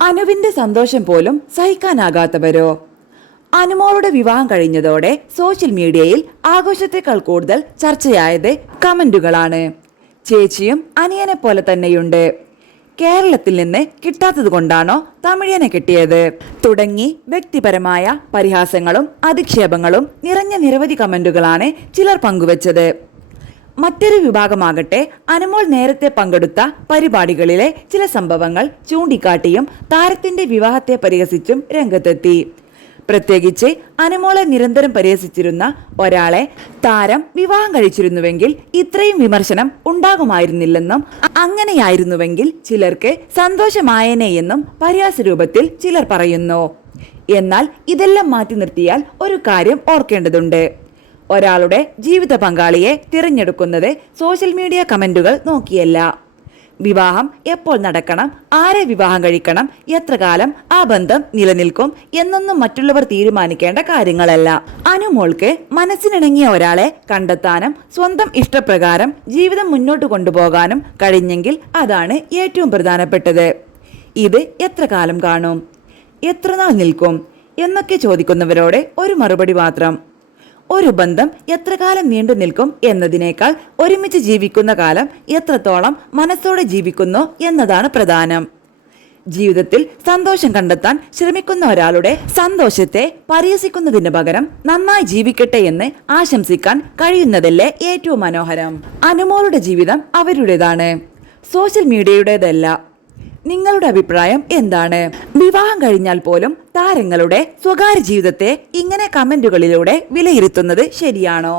അനുവിന്റെ സന്തോഷം പോലും സഹിക്കാനാകാത്തവരോ? അനുമോളുടെ വിവാഹം കഴിഞ്ഞതോടെ സോഷ്യൽ മീഡിയയിൽ ആഘോഷത്തെക്കാൾ കൂടുതൽ ചർച്ചയായത് കമന്റുകളാണ്. ചേച്ചിയും അനിയനെ പോലെ തന്നെയുണ്ട്, കേരളത്തിൽ നിന്ന് കിട്ടാത്തത് കൊണ്ടാണോ തമിഴനെ കിട്ടിയത് തുടങ്ങി വ്യക്തിപരമായ പരിഹാസങ്ങളും അധിക്ഷേപങ്ങളും നിറഞ്ഞ നിരവധി കമന്റുകളാണ് ചിലർ പങ്കുവച്ചത്. മറ്റൊരു വിഭാഗമാകട്ടെ അനുമോൾ നേരത്തെ പങ്കെടുത്ത പരിപാടികളിലെ ചില സംഭവങ്ങൾ ചൂണ്ടിക്കാട്ടിയും താരത്തിന്റെ വിവാഹത്തെ പരിഹസിച്ചും രംഗത്തെത്തി. പ്രത്യേകിച്ച് അനുമോളെ നിരന്തരം പരിഹസിച്ചിരുന്ന ഒരാളെ താരം വിവാഹം കഴിച്ചിരുന്നുവെങ്കിൽ ഇത്രയും വിമർശനം ഉണ്ടാകുമായിരുന്നില്ലെന്നും അങ്ങനെയായിരുന്നുവെങ്കിൽ ചിലർക്ക് സന്തോഷമായേനെയെന്നും പരിഹാസ രൂപത്തിൽ ചിലർ പറയുന്നു. എന്നാൽ ഇതെല്ലാം മാറ്റി നിർത്തിയാൽ ഒരു കാര്യം ഓർക്കേണ്ടതുണ്ട്. ഒരാളുടെ ജീവിത പങ്കാളിയെ തിരഞ്ഞെടുക്കുന്നത് സോഷ്യൽ മീഡിയ കമന്റുകൾ നോക്കിയല്ല. വിവാഹം എപ്പോൾ നടക്കണം, ആരെ വിവാഹം കഴിക്കണം, എത്ര കാലം ആ ബന്ധം നിലനിൽക്കും എന്നൊന്നും മറ്റുള്ളവർ തീരുമാനിക്കേണ്ട കാര്യങ്ങളല്ല. അനുമോൾക്ക് മനസ്സിനിണങ്ങിയ ഒരാളെ കണ്ടെത്താനും സ്വന്തം ഇഷ്ടപ്രകാരം ജീവിതം മുന്നോട്ട് കൊണ്ടുപോകാനും കഴിഞ്ഞെങ്കിൽ അതാണ് ഏറ്റവും പ്രധാനപ്പെട്ടത്. ഇത് എത്ര കാലം കാണും, എത്ര നാൾ നിൽക്കും എന്നൊക്കെ ചോദിക്കുന്നവരോട് ഒരു മറുപടി മാത്രം: ഒരു ബന്ധം എത്ര കാലം നീണ്ടു നിൽക്കും എന്നതിനേക്കാൾ ഒരുമിച്ച് ജീവിക്കുന്ന കാലം എത്രത്തോളം മനസ്സോടെ ജീവിക്കുന്നു എന്നതാണ് പ്രധാനം. ജീവിതത്തിൽ സന്തോഷം കണ്ടെത്താൻ ശ്രമിക്കുന്ന ഒരാളുടെ സന്തോഷത്തെ പരിഹസിക്കുന്നതിന് പകരം നന്നായി ജീവിക്കട്ടെ എന്ന് ആശംസിക്കാൻ കഴിയുന്നതല്ലേ ഏറ്റവും മനോഹരം. അനുമോളുടെ ജീവിതം അവരുടേതാണ്, സോഷ്യൽ മീഡിയയുടേതല്ല. നിങ്ങളുടെ അഭിപ്രായം എന്താണ്? വിവാഹം കഴിഞ്ഞാൽ പോലും താരങ്ങളുടെ സ്വകാര്യ ജീവിതത്തെ ഇങ്ങനെ കമന്റുകളിലൂടെ വിലയിരുത്തുന്നത് ശരിയാണോ?